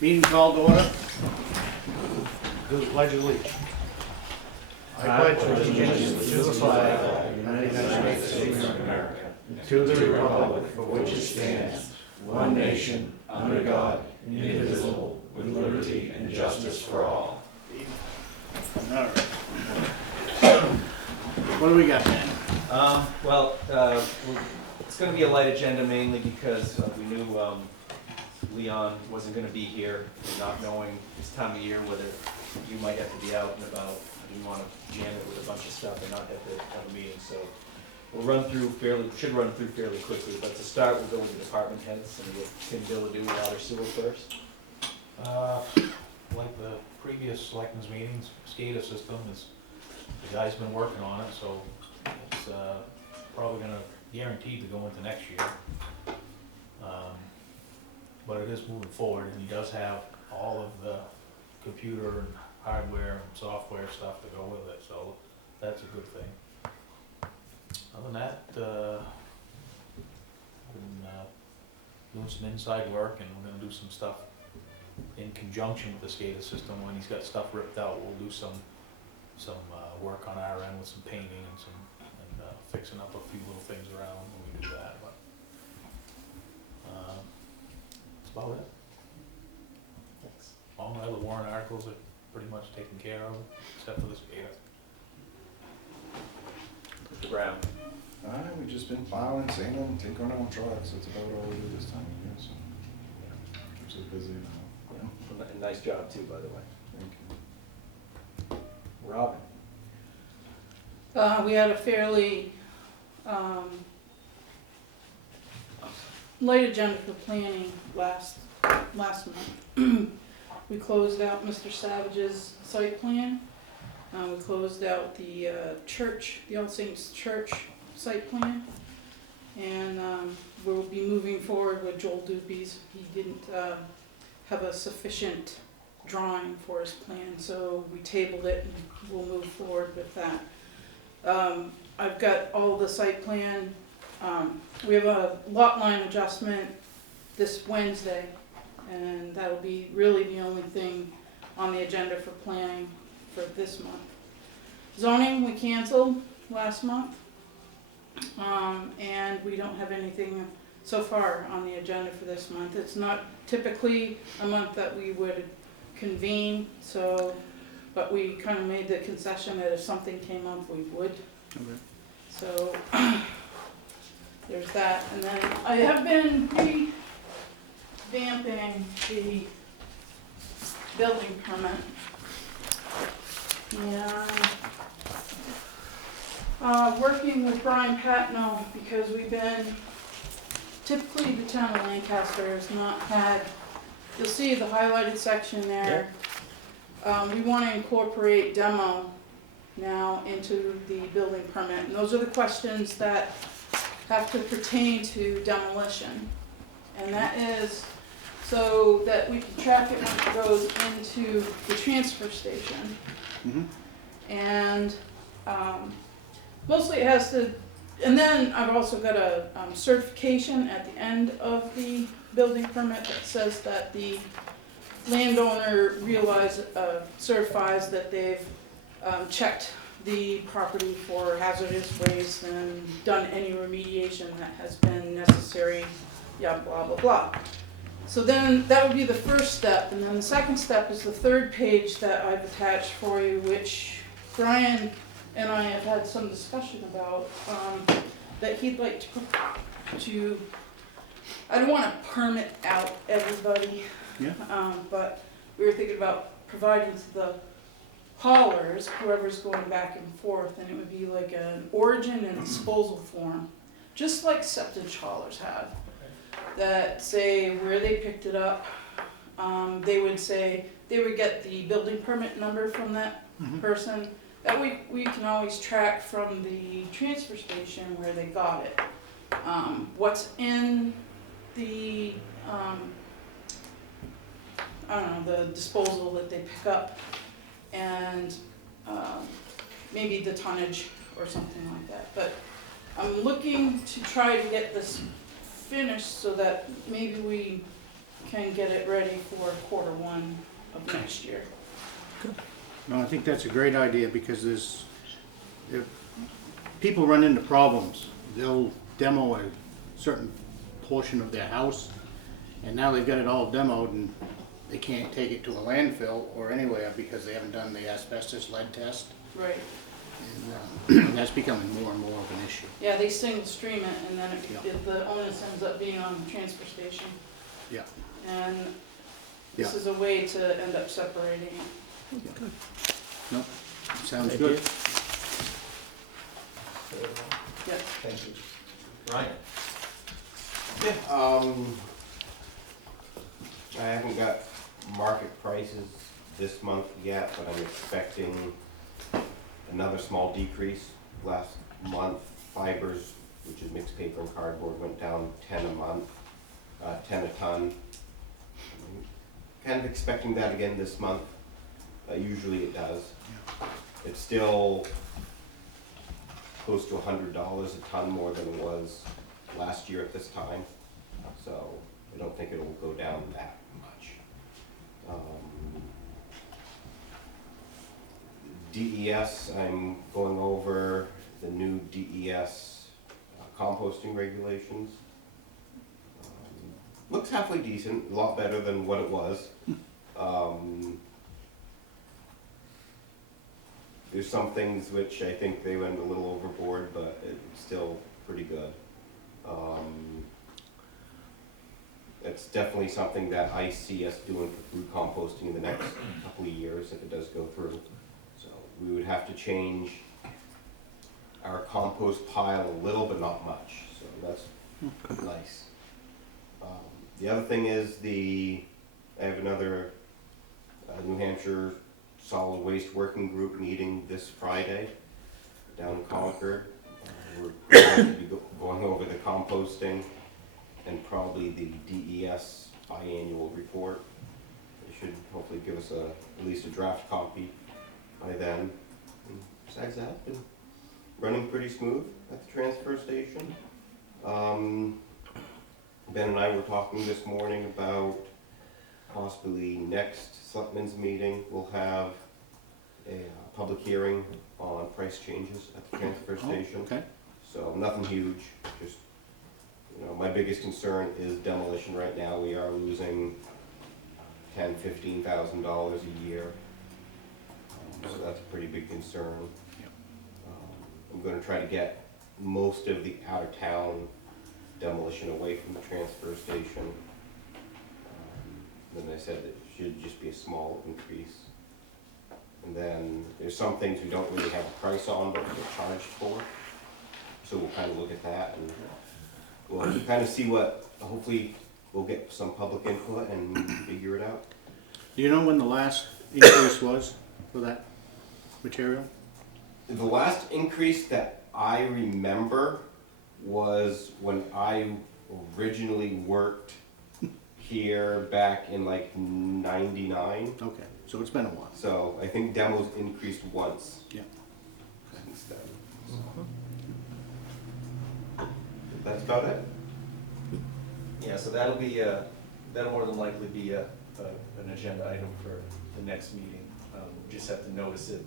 Meeting called to order. Do the pledge of allegiance. I pledge allegiance to the flag of the United States of America, to the republic for which it stands, one nation, under God, indivisible, with liberty and justice for all. All right. What do we got then? It's going to be a light agenda mainly because we knew Leon wasn't going to be here, and not knowing this time of year whether you might have to be out and about. I didn't want to jam it with a bunch of stuff and not have to have a meeting, so we'll should run through fairly quickly. But to start, we'll go with the department heads and get Tim Bill to do water sewer first. Like the previous selectmen's meetings, SCADA system is, the guy's been working on it, so it's probably gonna guaranteed to go into next year. But it is moving forward, and he does have all of the computer and hardware and software stuff to go with it, so that's a good thing. Other than that, been doing some inside work, and we're gonna do some stuff in conjunction with the SCADA system. When he's got stuff ripped out, we'll do some work on our end with some painting and fixing up a few little things around when we do that. But that's about it. Thanks. All my other warrant articles are pretty much taken care of, except for the SCADA. Mr. Brown. We've just been plowing, sanding, taking on our own trucks. That's about all we do this time of year, so keeps us busy now. Yeah. And nice job too, by the way. Thank you. Robin. We had a fairly light agenda for planning last month. We closed out Mr. Savage's site plan. We closed out the church, the All Saints Church site plan. And we'll be moving forward with Joel Doopy's. He didn't have a sufficient drawing for his plan, so we tabled it and we'll move forward with that. I've got all the site plan. We have a lot line adjustment this Wednesday, and that'll be really the only thing on the agenda for planning for this month. Zoning we canceled last month, and we don't have anything so far on the agenda for this month. It's not typically a month that we would convene, but we kind of made the concession that if something came up, we would. Okay. So there's that. And then I have been revamping the building permit. And working with Brian Patno, because typically the town of Lancaster has not had, you'll see the highlighted section there. We want to incorporate demo now into the building permit, and those are the questions that have to pertain to demolition. And that is so that we can track it when it goes into the transfer station. Mm-hmm. And mostly it has to, and then I've also got a certification at the end of the building permit that says that the landowner certifies that they've checked the property for hazardous waste and done any remediation that has been necessary, yeah, blah, blah, blah. So then that would be the first step, and then the second step is the third page that I've attached for you, which Brian and I have had some discussion about, that he'd like to I don't want to permit out everybody. Yeah. But we were thinking about providing to the haulers, whoever's going back and forth, and it would be like an origin and disposal form, just like septic haulers have, that say where they picked it up. They would get the building permit number from that person. That we can always track from the transfer station where they got it. What's in the the disposal that they pick up, and maybe the tonnage or something like that. But I'm looking to try to get this finished so that maybe we can get it ready for Q1 of next year. No, I think that's a great idea, because if people run into problems, they'll demo a certain portion of their house, and now they've got it all demoed and they can't take it to a landfill or anywhere because they haven't done the asbestos lead test. Right. And that's becoming more and more of an issue. Yeah, they single stream it, and then Yeah. the onus ends up being on the transfer station. Yeah. And this Yeah. is a way to end up separating it. No, sounds good. Yep. Thank you. Ryan? I haven't got market prices this month yet, but I'm expecting another small decrease. Last month, fibers, which is mixed paper and cardboard, went down 10 a month, 10 a ton. Kind of expecting that again this month. Usually it does. It's still close to $100 a ton more than it was last year at this time, so I don't think it'll go down that much. DES, I'm going over the new DES composting regulations. Looks halfway decent, a lot better than what it was. There's some things which I think they went a little overboard, but it's still pretty good. It's definitely something that I see us doing for food composting in the next couple of years if it does go through. So we would have to change our compost pile a little, but not much, so that's nice. The other thing is I have another New Hampshire Solid Waste Working Group meeting this Friday down in Concord. We're going to be going over the composting and probably the DES biannual report. They should hopefully give us at least a draft copy by then. And besides that, been running pretty smooth at the transfer station. Ben and I were talking this morning about possibly next selectmen's meeting, we'll have a public hearing on price changes at the transfer station. Okay. So nothing huge, just, my biggest concern is demolition right now. We are losing $10,000–$15,000 a year. So that's a pretty big concern. Yep. I'm gonna try to get most of the out-of-town demolition away from the transfer station. Then I said it should just be a small increase. And then there's some things we don't really have a price on, but we get charged for. So we'll kind of look at that and we'll kind of see hopefully we'll get some public input and figure it out. Do you know when the last increase was for that material? The last increase that I remember was when I originally worked here back in like '99. Okay, so it's been a while. So I think demos increased once. Yeah. Since then. That's about it. Yeah, so that'll more than likely be an agenda item for the next meeting. We just have to notice it,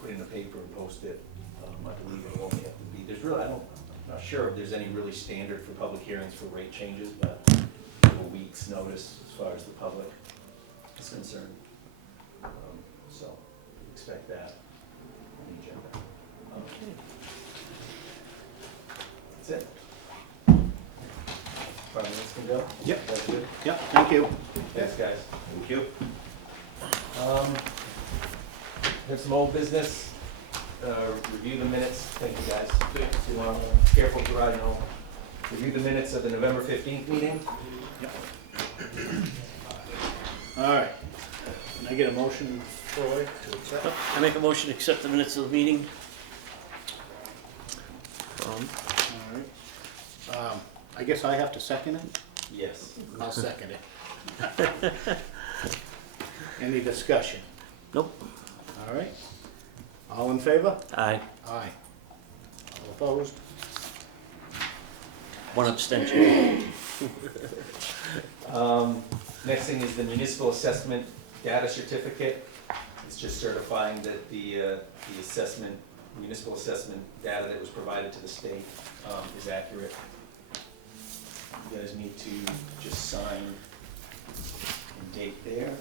put it in the paper and post it. I believe it won't have to be, I'm not sure if there's any really standard for public hearings for rate changes, but a week's notice as far as the public is concerned. So expect that on the agenda. That's it. 5 minutes can go? Yep. That's good. Yep, thank you. Thanks, guys. Thank you. Have some old business. Review the minutes. Thank you, guys. Too long. Careful driving home. Review the minutes of the November 15th meeting. Yep. All right. Can I get a motion, Troy, to accept? I make a motion to accept the minutes of the meeting. All right. I guess I have to second it? Yes. I'll second it. Any discussion? Nope. All right. All in favor? Aye. Aye. All opposed? One abstention. Next thing is the municipal assessment data certificate. It's just certifying that the assessment, municipal assessment data that was provided to the state is accurate. You guys need to just sign and date there.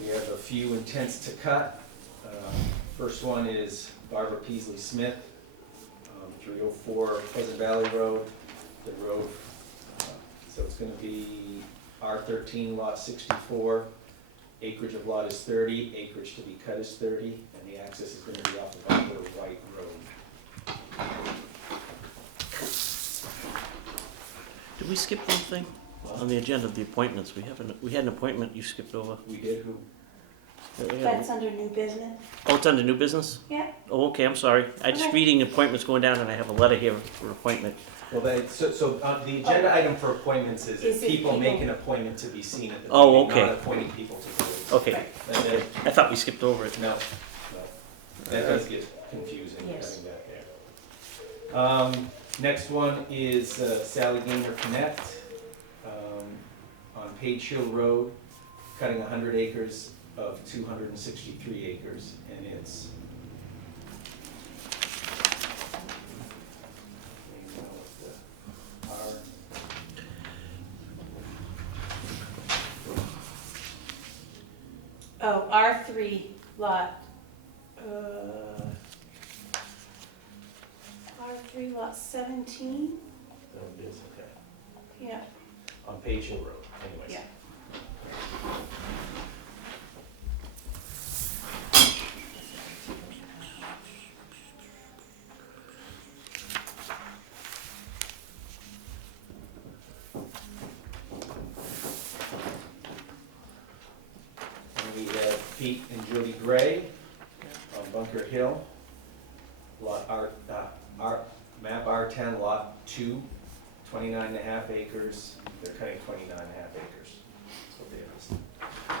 We have a few intents to cut. First one is Barbara Peasley Smith, 304 Pleasant Valley Road, the road. So it's gonna be R13 lot 64, acreage of lot is 30, acreage to be cut is 30, and the access is gonna be off of Upper White Road. Did we skip one thing on the agenda, the appointments? We had an appointment you skipped over. We did, who? That's under new business. Oh, it's under new business? Yeah. Oh, okay, I'm sorry. I just Okay. reading appointments going down and I have a letter here for appointment. Well, the agenda item for appointments is Is if it people people- make an appointment to be seen at the Oh, meeting, not okay. appointing people to boards. Okay, And then, I thought we skipped over it. no, that does get confusing Yes. coming back there. Next one is Sally Gaynor Connect, on Page Hill Road, cutting 100 acres of 263 acres, and it's Oh, R3 lot, R3 lot 17? Oh, it is, okay. Yeah. On Page Hill Road, anyways. Yeah. And we have Pete and Jody Gray on Bunker Hill, lot map R10, lot 2, 29.5 acres. They're cutting 29.5 acres. That's what they are.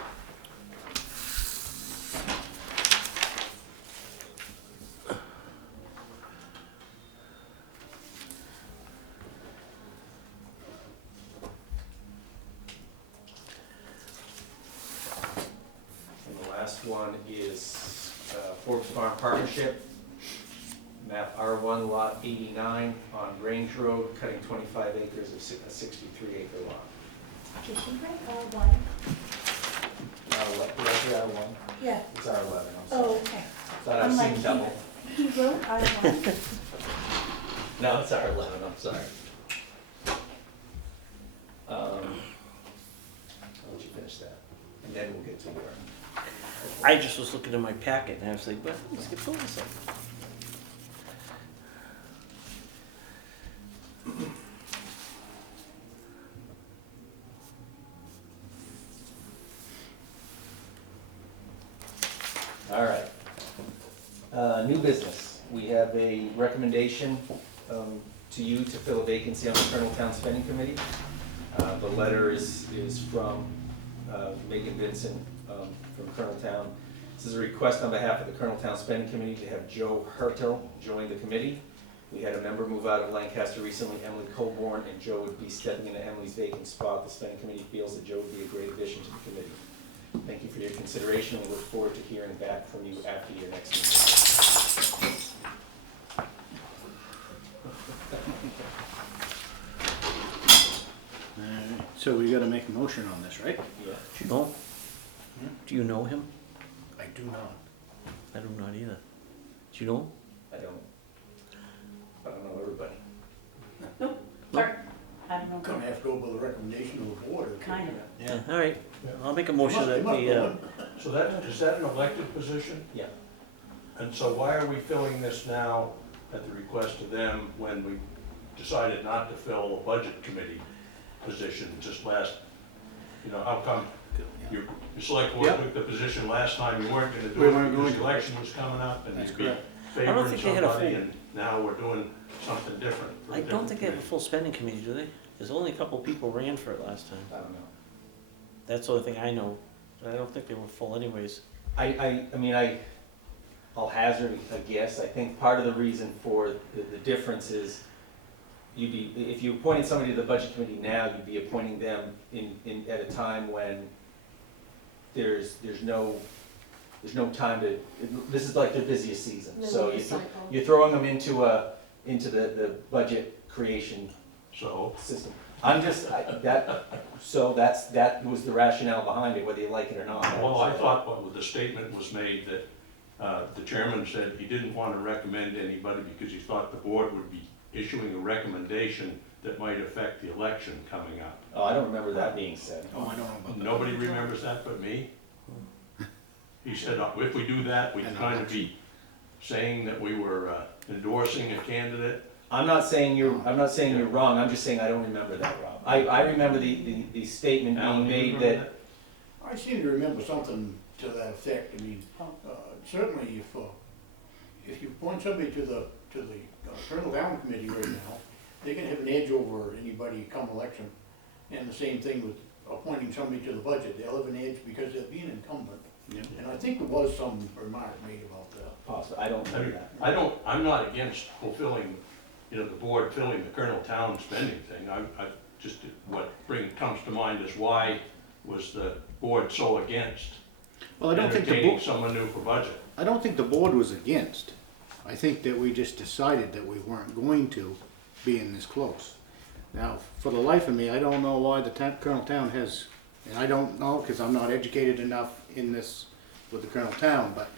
And the last one is Forbes Farm Partnership, map R1, lot 89 on Grange Road, cutting 25 acres of a 63-acre lot. Did he write R1? Did I say R1? Yeah. It's R11, I'm sorry. Oh, okay. Thought I'm I'd like, seen double. He wrote R1. No, it's R11, I'm sorry. I'll let you finish that, and then we'll get to where. I just was looking in my packet and I was like, well, let's skip over something. All right. New business. We have a recommendation to you to fill a vacancy on the Colonel Town Spending Committee. The letter is from Megan Vincent from Colonel Town. This is a request on behalf of the Colonel Town Spending Committee to have Joe Hertel join the committee. We had a member move out of Lancaster recently, Emily Colborn, and Joe would be stepping into Emily's vacant spot. The Spending Committee feels that Joe would be a great addition to the committee. Thank you for your consideration. We look forward to hearing back from you after your next meeting. Alright, so we gotta make a motion on this, right? Yeah. Do you know? Do you know him? I do not. I do not either. Do you know him? I don't know everybody. Or, I don't know. Gonna have to go by the recommendation of the board. Kind of. Yeah. All right, I'll make a motion that we, So that, is that an elected position? Yeah. And so why are we filling this now at the request of them when we decided not to fill a budget committee position just last, how come your select board Yeah. took the position last time, you weren't gonna do We it weren't because going the to. election was coming up and That's you'd be correct. I don't favoring think they had a somebody full, and now we're doing something different. for a I don't different think they have a committee. full spending committee, do they? There's only a couple people ran for it last time. I don't know. That's the only thing I know. I don't think they were full anyways. I'll hazard a guess. I think part of the reason for the difference is if you appointed somebody to the budget committee now, you'd be appointing them at a time when there's no time to, this is like their busiest season. So you're throwing them into the budget creation So, system. That was the rationale behind it, whether you like it or not. well, I thought what the statement was made that the chairman said he didn't want to recommend anybody because he thought the board would be issuing a recommendation that might affect the election coming up. Oh, I don't remember that being said. Oh, I don't know about that. Nobody remembers that but me. He said, if we do that, we'd kind of be saying that we were endorsing a candidate. I'm not saying you're wrong, I'm just saying I don't remember that, Rob. I remember the statement Alan, being do you made remember that, I seem to remember something to that effect. I mean, certainly if you appoint somebody to the Colonel Town Committee right now, they can have an edge over anybody come election. And the same thing with appointing somebody to the budget, they'll have an edge because they'll be an incumbent. Yeah. And I think there was some remark made about that. possibly, I don't I remember mean, that. I'm not against fulfilling, the board filling the Colonel Town spending thing. I just, what comes to mind is why was the board so against Well, I don't think the entertaining board, someone new for budget? I don't think the board was against. I think that we just decided that we weren't going to being this close. Now, for the life of me, I don't know why the Colonel Town has, and I don't know, because I'm not educated enough in this with the Colonel Town, but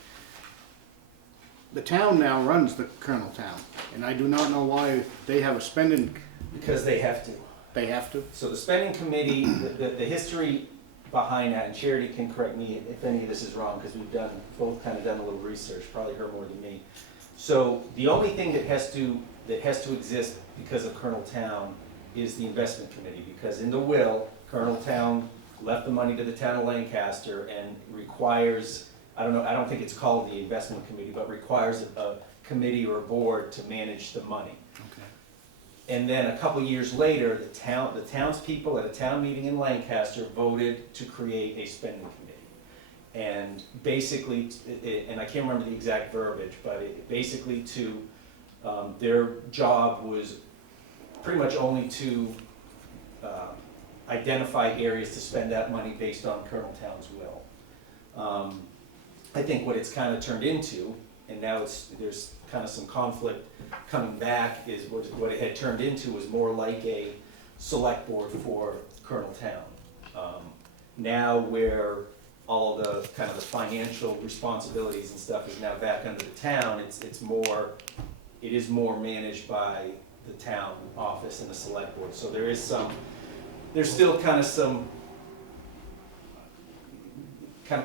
the town now runs the Colonel Town, and I do not know why they have a spending, Because they have to. they have to. So the spending committee, the history behind that, and Charity can correct me if any of this is wrong, because we've both kind of done a little research, probably her more than me. So the only thing that has to exist because of Colonel Town is the investment committee, because in the will, Colonel Town left the money to the town of Lancaster and requires, I don't think it's called the investment committee, but requires a committee or a board to manage the money. Okay. And then a couple years later, the townspeople at a town meeting in Lancaster voted to create a spending committee. And basically, and I can't remember the exact verbiage, but basically their job was pretty much only to identify areas to spend that money based on Colonel Town's will. I think what it's kind of turned into, and now there's kind of some conflict coming back, is what it had turned into was more like a select board for Colonel Town. Now where all the kind of the financial responsibilities and stuff is now back under the town, it is more managed by the town office and the select board. So there's still kind of some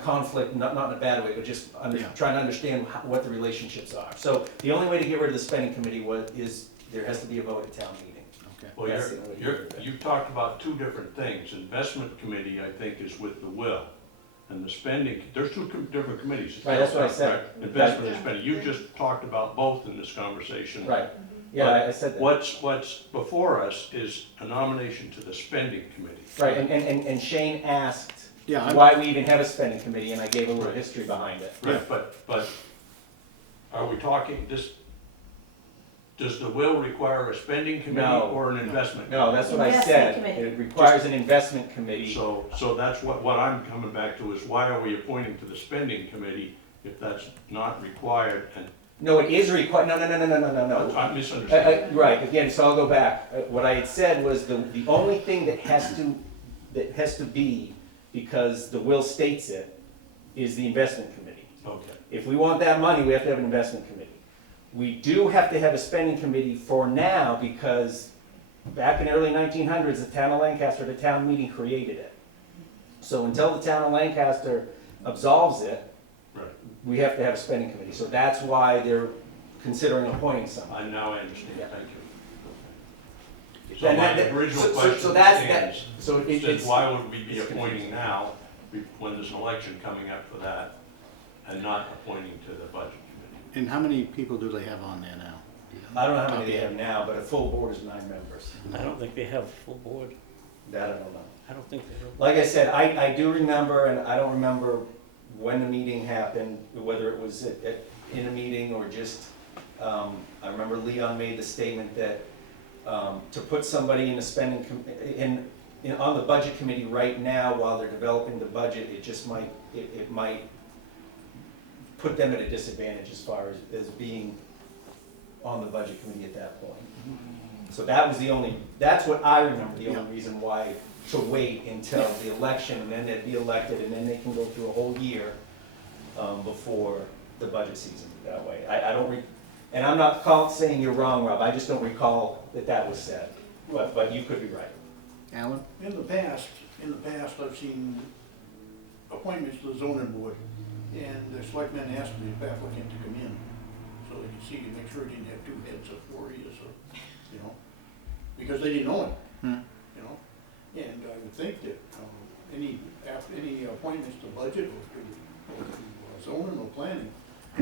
conflict, not in a bad way, but just trying to understand what the relationships are. So the only way to get rid of the spending committee is there has to be a vote at town meeting. Okay. Well, That's the only way to get rid of it. you've talked about two different things. Investment committee, I think, is with the will. And the spending, there's two different committees. Right, that's what I said. Right? Investment and spending. You just talked about both in this conversation. Right, yeah, I said that. What's before us is a nomination to the spending committee. Right, and Shane asked Yeah, why we even have a spending committee, and I gave a little history behind it. Right, but are we talking, does the will require a spending committee No. or an investment? No, that's what I Investment said. committee. It requires an investment committee. So that's what I'm coming back to, is why are we appointing to the spending committee if that's not required? And No, it is required, no. I'm misunderstanding. Right, again, so I'll go back. What I had said was the only thing that has to be, because the will states it, is the investment committee. Okay. If we want that money, we have to have an investment committee. We do have to have a spending committee for now, because back in the early 1900s, the town of Lancaster, the town meeting created it. So until the town of Lancaster absolves it, Right. we have to have a spending committee. So that's why they're considering appointing someone. Now I understand, Yeah. thank you. So my original so question that's stands, So says it's, why would we be appointing now when there's an election coming up for that and not appointing to the budget committee? And how many people do they have on there now? Do I don't know how many they have now, but a full board is 9 members. I don't think they have a full board. That I don't know. I don't think they do. Like I said, I do remember, and I don't remember when the meeting happened, whether it was in a meeting or just, I remember Leon made the statement that to put somebody in a spending, on the budget committee right now while they're developing the budget, it just might, it might put them at a disadvantage as far as being on the budget committee at that point. So that was the only, that's what I remember, the only reason why to wait until the election, and then they'd be elected, and then they can go through a whole year before the budget season that way. I don't and I'm not saying you're wrong, Rob, I just don't recall that was said, but you could be right. Alan? In the past, I've seen appointments to the zoning board, and the selectmen asked the applicant to come in, so they could see to make sure he didn't have 2 heads of 4 ears, or, you know, because they didn't know him, you know? And I would think that, any appointments to budget or to zoning or planning,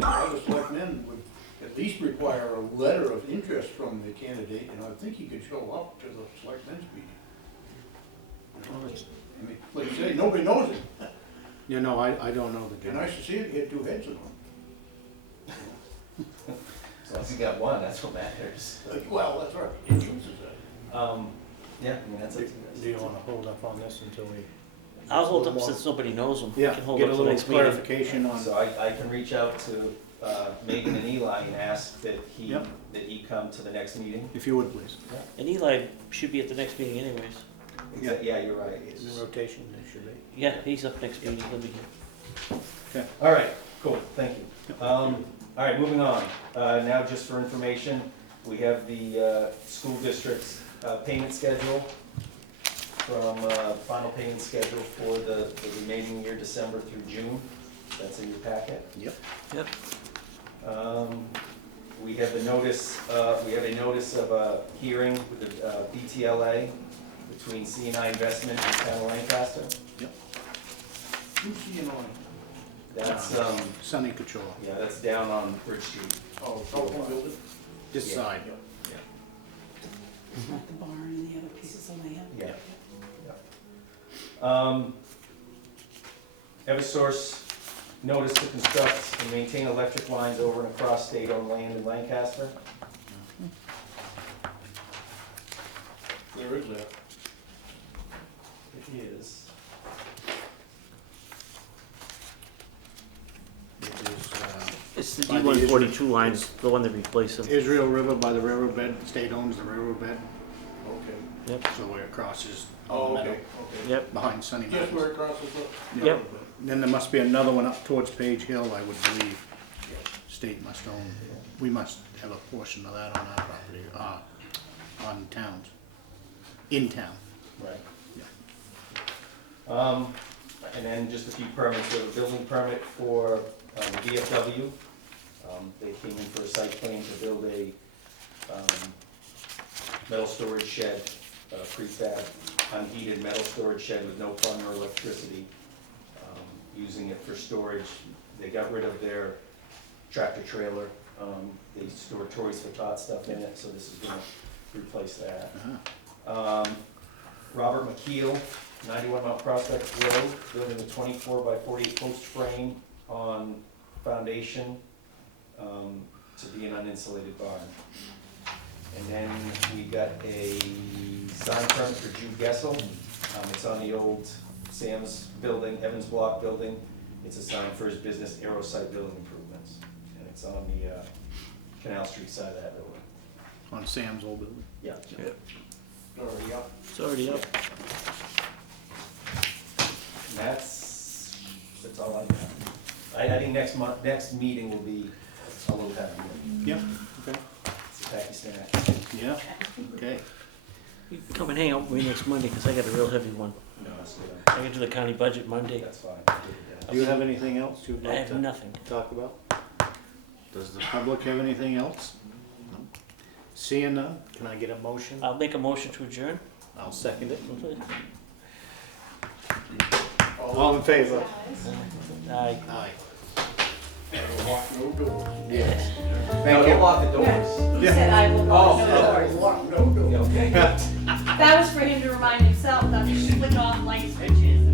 other selectmen would at least require a letter of interest from the candidate, and I think he could show up to the selectmen's meeting. I mean, like you say, nobody knows him. You know, I don't know the It'd guy. be nice to see it, he had 2 heads in him. As long as you got one, that's what matters. Well, that's right, he uses that. Yeah, I mean, that's up to you guys. Do you wanna hold up on this until we? I'll hold up since nobody knows them. Yeah, We can hold get up a to the little next meeting. clarification on. So I can reach out to Megan and Eli and ask that Yep. he come to the next meeting. If you would, please. And Eli should be at the next meeting anyways. Yeah, you're right. In the rotation, they should be. Yeah, he's up next meeting, he'll be here. All right, cool, thank you. All right, moving on. Now, just for information, we have the school district's payment schedule from final payment schedule for the remaining year, December through June. That's in your packet. Yep. Yep. We have the notice, we have a notice of a hearing with the BTLA between C&I Investment and Town of Lancaster. Who's he in on? That's, Sonny Cuchola, yeah, that's down on Bridge Street. Oh, telephone building? this Yeah. side. Not the barn and the other pieces of land. Yeah. Eversource notice to construct and maintain electric lines over and across state-owned land in Lancaster. Where is that? It is. It is, It's the By the D-142 lines, the one they're replacing. Israel River by the riverbed, state owns the riverbed, Okay. Yep, so where it crosses Oh, the okay, meadow, okay. yep. behind Sunny Guess where Meadows. it crosses up? Yep. Then there must be another one up towards Page Hill, I would believe. State must own, we must have a portion of that on our property, on towns, in town. Right. Yeah. And then just a few permits, we have a building permit for the VFW. They came in for a site plan to build a metal storage shed, prefab, unheated metal storage shed with no plumbing or electricity, using it for storage. They got rid of their tractor trailer, they store Toys for Tot stuff in it, so this is gonna replace that. Uh-huh. Robert McKeel, 91 Mount Prospect Road, building a 24 by 48 post frame on foundation to be an uninsulated barn. And then we got a sign permit for Jude Gessel. It's on the old Sam's building, Evans Block building. It's a sign for his business, Aero Site Building Improvements. And it's on the Canal Street side of that building. On Sam's old building. Yeah. Already up. It's already up. And that's all I got. I think next meeting will be a little heavy. Yeah, okay. It's a packy snack. Yeah, okay. You can come and hang out with me next Monday, because I got a real heavy one. No, that's good. I can do the county budget Monday. That's fine. Do you have anything else you'd I like have to nothing. talk about? Does the public have anything else? No. Seeing none, can I get a motion? I'll make a motion to adjourn. I'll second it. All All in favor? Aye. Aye. Lock no doors. Yes. Thank you. Don't lock the doors. He said I will lock Oh. no doors. Lock no door. Yeah, okay. That was for him to remind himself not to switch off light switches.